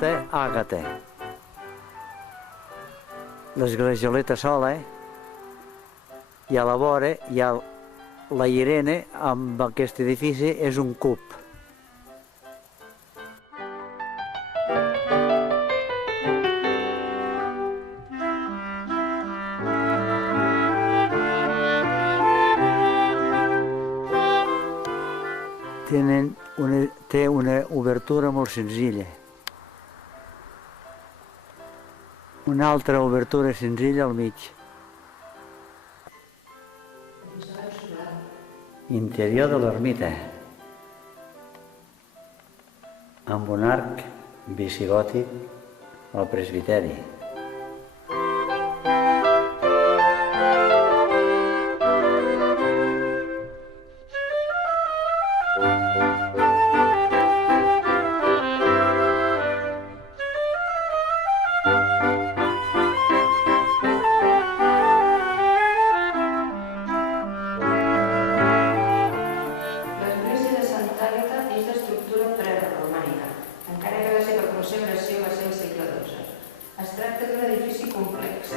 porta àgata. L'esglegioleta sola, i a la vora hi ha la Irene, amb aquest edifici, és un cub. Té una obertura molt senzilla. Una altra obertura senzilla al mig. Interior de l'ermita, amb un arc visigòtic al presbiteri. Es tracta d'un edifici complex,